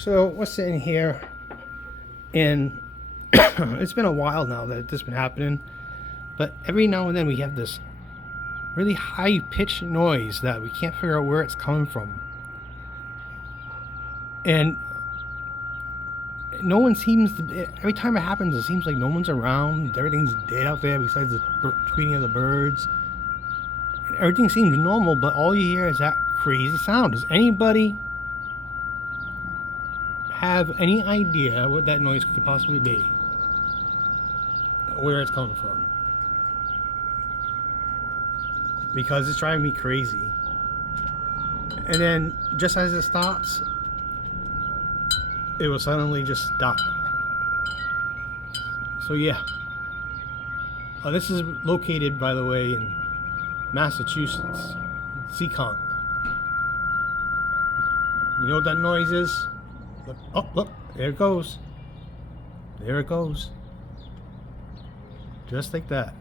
So we're sitting here, and it's been a while now that this has been happening, but every now and then we have this really high-pitched noise that we can't figure out where it's coming from. And no one seems to, every time it happens, it seems like no one's around. Everything's dead out there besides the tweeting of the birds. And everything seems normal, but all you hear is that crazy sound. Does anybody have any idea what that noise could possibly be? Where it's coming from? Because it's driving me crazy. And then just as it stops, it will suddenly just stop. So yeah. This is located, by the way, in Massachusetts. Seekonk. You know what that noise is? Look, oh, look, there it goes. There it goes. Just like that.